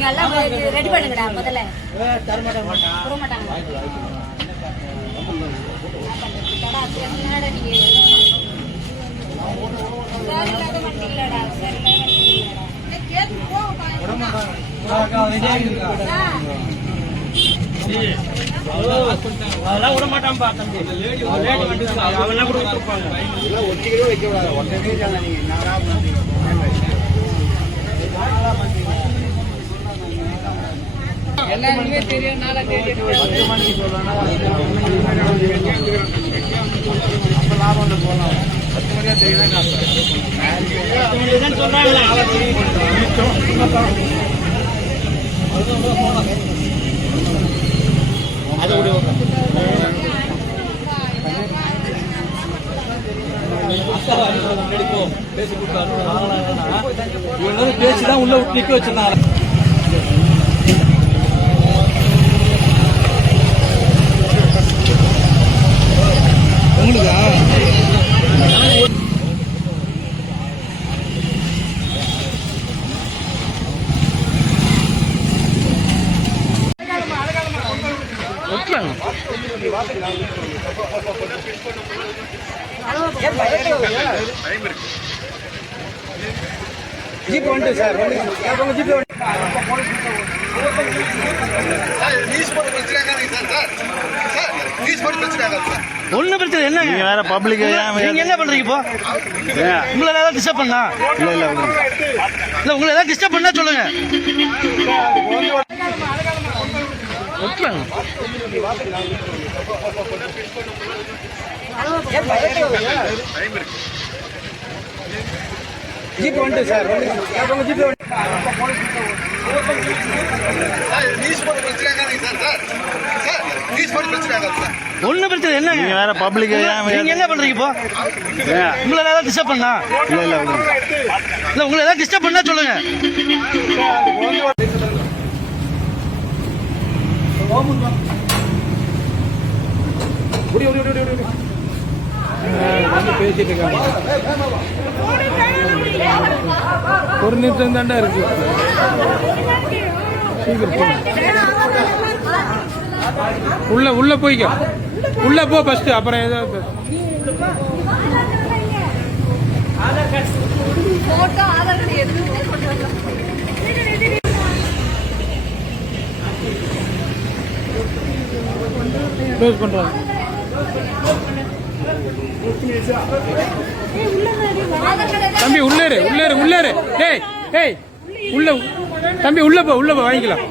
நீங்க எல்லாம் ரெடி பண்ணுங்கடா முதல்ல. விட மாட்டாங்க. என்னடா, சரியில்லாத நீங்க சரியில்லாத வண்டியிலடா. ஆ. அதெல்லாம் விட மாட்டான்பா தம்பி லேடி வண்டி அவெல்லாம் கூட இதுதான் சொல்றாங்களே பேச்சுதான் உள்ள நிக்க வச்சிருந்தாங்க. ஜீப் வந்துட்டு சார் வந்து ஜீப் ஒண்ணு பிரச்சனை என்ன நீங்க வேற பப்ளிக் நீங்க என்ன பண்றீங்க இப்போ? உங்களை ஏதாவது டிஸ்டர்ப் பண்ணா? இல்ல இல்ல இல்ல. உங்களை ஏதாவது டிஸ்டர்ப் பண்ணா சொல்லுங்க. ஓகே ஜீப் வந்துட்டு சார் வந்து ஜீப் ஒண்ணு பிரச்சனை என்ன நீங்க வேற பப்ளிக் நீங்க என்ன பண்றீங்க இப்போ? உங்களை ஏதாவது டிஸ்டர்ப் பண்ணா? இல்ல இல்ல இல்ல. உங்களை ஏதாவது டிஸ்டர்ப் பண்ணா சொல்லுங்க. குடி குடி குடி குடி வந்து பேசிட்டு இருக்காங்க ஒரு நிமிஷம் தாண்டா இருக்கு சீக்கிரம் உள்ள உள்ள போய்க்க உள்ள போ ஃபர்ஸ்ட் அப்புறம் ஏதாவது போட்டோ ஆதார் கார்டு எதுவுமே கொண்டு வரல. க்ளோஸ் கார்டு தம்பி உள்ளேரு உள்ளேரு உள்ளேரு டேய் டேய் உள்ள தம்பி உள்ள போ உள்ள போ வாங்கிக்கலாம்.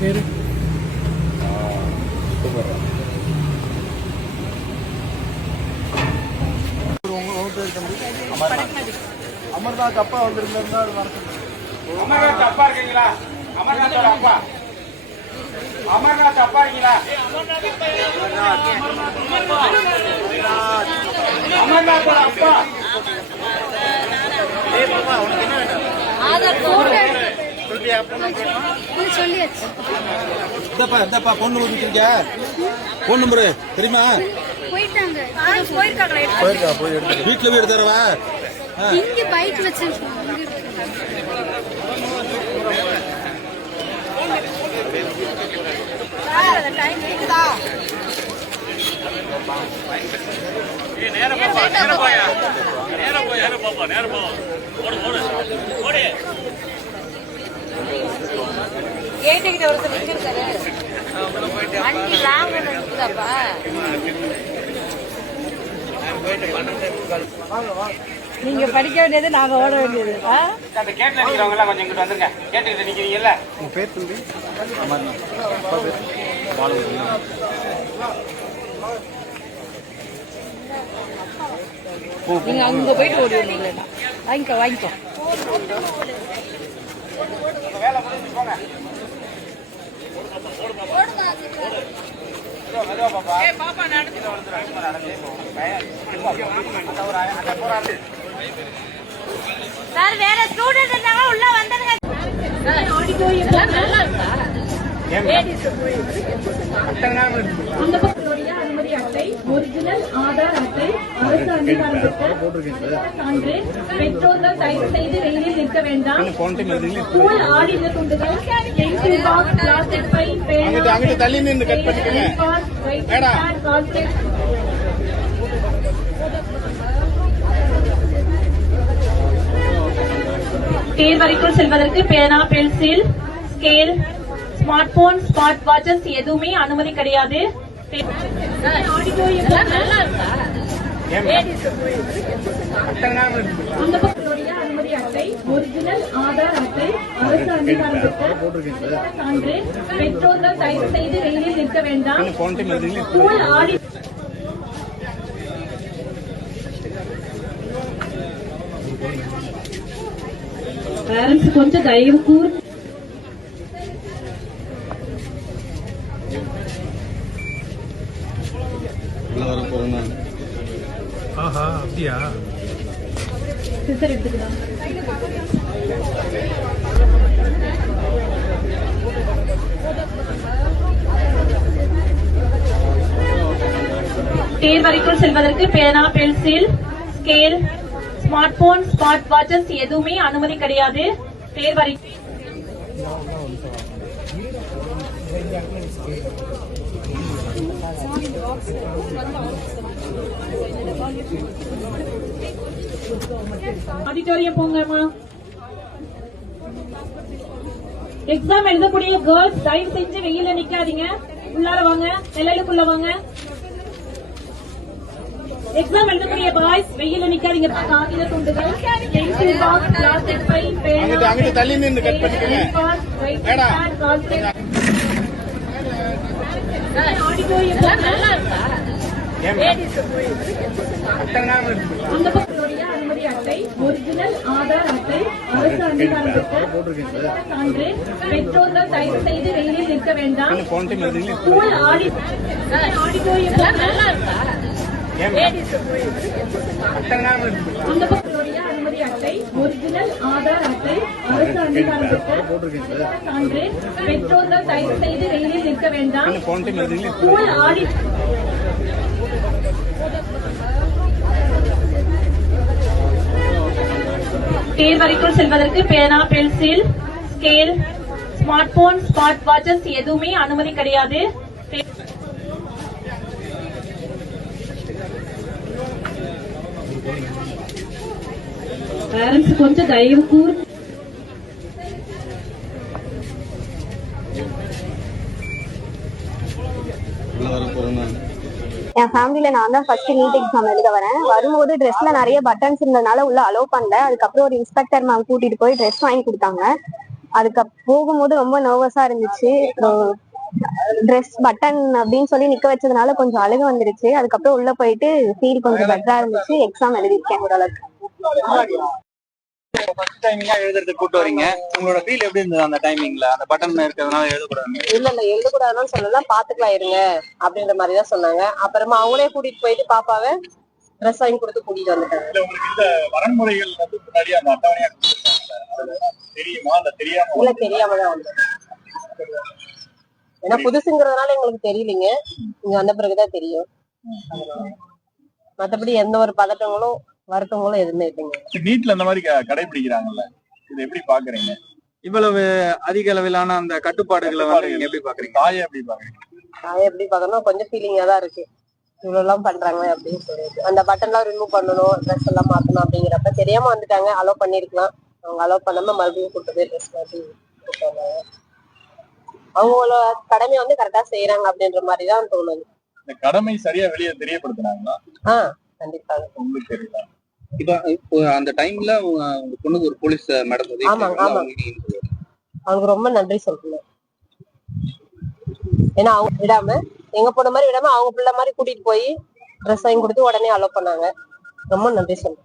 பேரு? அமர்நாத் அப்பா வந்திருந்தா அமர்நாத் அப்பா இருக்கீங்களா? அமர்நாத்தோட அப்பா. அமர்நாத் அப்பா இருக்கீங்களா? அமர்நாத்தோட அப்பா. ஆதார் கார்டு இது சொல்லியாச்சு. இந்தப்பா இந்தப்பா பொண்ணு கொடுத்துருக்க. ஃபோன் நம்பரு தெரியுமா? போயிருக்கா போய் எடுத்து வீட்டுல போய் எடுத்து தரவா இங்க பைக். டைம் இருக்குதா ஏடிக்கிட்ட ஒருத்தர் நிற்கிறாரு வண்டி ராங்க இருக்குதாப்பா நீங்க படிக்க வேண்டியது நாங்க ஓட வேண்டியது. ஆ? அந்த கேட்ல நிக்கிறவங்க எல்லாம் கொஞ்சம் இங்கிட்டு வந்துருங்க. கேட்டுக்கிட்டு நிக்கிறீங்கல்ல? நீங்க அங்க போயிட்டு ஓடி வந்தீங்களா வாங்கிக்கோ வாங்கிக்கோ. வேலை முடிஞ்சு போங்க பாப்பா நடந்தே சார் வேற ஸ்டூடெண்ட் இருந்தாங்க உள்ள வந்துருங்க அந்த பக்கத்துடைய அனுமதி அட்டை ஒரிஜினல் ஆதார் அட்டை அரசு அங்கீகாரம் பெற்ற சான்று பெற்றோர்கள் தயவு செய்து வெயிலில் நிற்க வேண்டாம் ஸ்கூல் ஆடின துண்டுகள் பாக்ஸ் பிளாஸ்டிக் பை பேனா தள்ளி நின்று கட் பண்ணிக்கோங்க. கால்குலேட் தேர்வறைக்குள் செல்வதற்கு பேனா pencil scale smart phone smart watches எதுவுமே அனுமதி கிடையாது. அனுமதி அட்டை ஒரிஜினல் ஆதார் அட்டை அரசு அங்கீகாரம் பெற்றோர்கள் தயவு செய்து வெயிலில் நிற்க வேண்டாம். ஸ்கூல் ஆடி பேரண்ட்ஸ் கொஞ்சம் தயவு கூர் ஆஹா அப்படியா சிஸ்டர் எடுத்துக்கலாம் தேர்வறைக்குள் செல்வதற்கு பேனா pencil scale smart phone smart watches எதுவுமே அனுமதி கிடையாது. தேர்வறை ஆடிட்டோரியம் போங்கம்மா. எக்ஸாம் எழுதக்கூடிய கேர்ள்ஸ் தயவு செஞ்சு வெயில நிக்காதீங்க. உள்ளார வாங்க நிழலுக்குள்ள வாங்க. எக்ஸாம் எழுதக்கூடிய பாய்ஸ் வெயில நிக்காதீங்க காகித துண்டுகள் பென்சில் பாக்ஸ் பிளாஸ்டிக் பை பேனா அங்கிட்டு- அங்கிட்டு தள்ளி நின்னு cut பண்ணிக்கங்க. மேடா. ஆடிட்டோரியம் நல்லா இருக்கா அந்த பக்கத்துடைய அனுமதி அட்டை ஒரிஜினல் ஆதார் அட்டை அரசு அங்கீகாரம் பெற்ற சான்று பெற்றோர்கள் தயவு செய்து வெயிலில் நிற்க வேண்டாம் ஆடிட்டோரியம் நல்லா இருக்கா அனுமதி அட்டை ஒரிஜினல் ஆதார் அட்டை அரசு அங்கீகாரம் பெற்ற சான்று பெற்றோர்கள் தயவு செய்து வெயிலில் நிற்க வேண்டாம். ஸ்கூல் ஆடி தேர்வறைக்குள் செல்வதற்கு பேனா pencil scale smart phone smart watches எதுவுமே அனுமதி கிடையாது. பேரண்ட்ஸ் கொஞ்சம் தயவு கூர். என் ஃபேமிலில நான் தான் ஃபர்ஸ்ட் நீட் எக்ஸாம் எழுத வரேன். வரும்போது ட்ரெஸ்ல நிறைய பட்டன்ஸ் இருந்ததுனால உள்ள அலோவ் பண்ணல. அதுக்கப்புறம் ஒரு இன்ஸ்பெக்டர் மேம் கூட்டிட்டு போய் ட்ரெஸ் வாங்கி கொடுத்தாங்க. அதுக்கு போகும்போது ரொம்ப நர்வஸா இருந்துச்சு. ட்ரெஸ் பட்டன் அப்படின்னு சொல்லி நிக்க வச்சதுனால கொஞ்சம் அழுக வந்துருச்சு. அதுக்கப்புறம் உள்ள போயிட்டு ஃபீல் கொஞ்சம் பெட்டரா இருந்துச்சு. எக்ஸாம் எழுதிருக்கேன் ஓரளவுக்கு. ஃபர்ஸ்ட் டைமிங்கா எழுதுறதுக்கு கூட்டு வரீங்க. உங்களோட ஃபீல் எப்படி இருந்தது அந்த டைமிங்ல அந்த பட்டன் இருக்கிறதுனால எழுதக்கூடாது. இல்ல இல்ல எழுதக்கூடாதுன்னு சொல்லல. பாத்துக்கலாம் இருங்க அப்படின்ற மாதிரி தான் சொன்னாங்க. அப்புறமா அவங்களே கூட்டிட்டு போயிட்டு பாப்பாவை ட்ரெஸ் வாங்கி கொடுத்து கூட்டிட்டு வந்துட்டாங்க. உங்களுக்கு இந்த வரன்முறைகள் வந்து முன்னாடி அந்த அட்டவணையா தெரியுமா? இல்ல தெரியாம இல்ல தெரியாம தான் ஏன்னா புதுசுங்கிறதுனால எங்களுக்கு தெரியலீங்க. இங்க வந்த பிறகுதான் தெரியும். மத்தபடி எந்த ஒரு பதட்டங்களும் வருத்தங்களும் எதுவுமே இல்லைங்க. நீட்ல அந்த மாதிரி க- கடைபிடிக்கிறாங்கல்ல. இது எப்படி பாக்குறீங்க? இவ்வளவு அதிக அளவிலான அந்த கட்டுப்பாடுகளை வந்து நீங்க எப்படி பாக்குறீங்க? தாயை எப்படி பாக்குறீங்க? நான் எப்படி பார்க்கணும் கொஞ்சம் ஃபீலிங்கா தான் இருக்கு. இவ்வளவு எல்லாம் பண்றாங்களே அப்படின்னு சொல்லிட்டு. அந்த பட்டன் எல்லாம் ரிமூவ் பண்ணணும் ட்ரெஸ் எல்லாம் மாத்தணும் அப்படிங்கிறப்ப தெரியாம வந்துட்டாங்க அலோவ் பண்ணிருக்கலாம். அவங்க அலோவ் பண்ணாம மறுபடியும் கூட்டு போய் ட்ரெஸ் மாத்தி அவங்களோட கடமையை வந்து கரெக்டா செய்யறாங்க அப்படின்ற மாதிரி தான் தோணுது. இந்த கடமை சரியா வெளியே தெரியப்படுத்துனாங்களா? ஆஹ் கண்டிப்பா உங்களுக்கு தெரியல இப்ப அந்த டைம்ல உங்க பொண்ணுக்கு ஒரு போலீஸ் மேடம் உதவி ஆமாங்க. ஆமாங்க. அவங்களுக்கு ரொம்ப நன்றி சொல்லணும் ஏன்னா அவங்க விடாம எங்க பொண்ணு மாதிரி விடாம அவங்க பிள்ளை மாதிரி கூட்டிட்டு போய் ட்ரெஸ் வாங்கி கொடுத்து உடனே அலோ பண்ணாங்க ரொம்ப நன்றி சொல்றேன்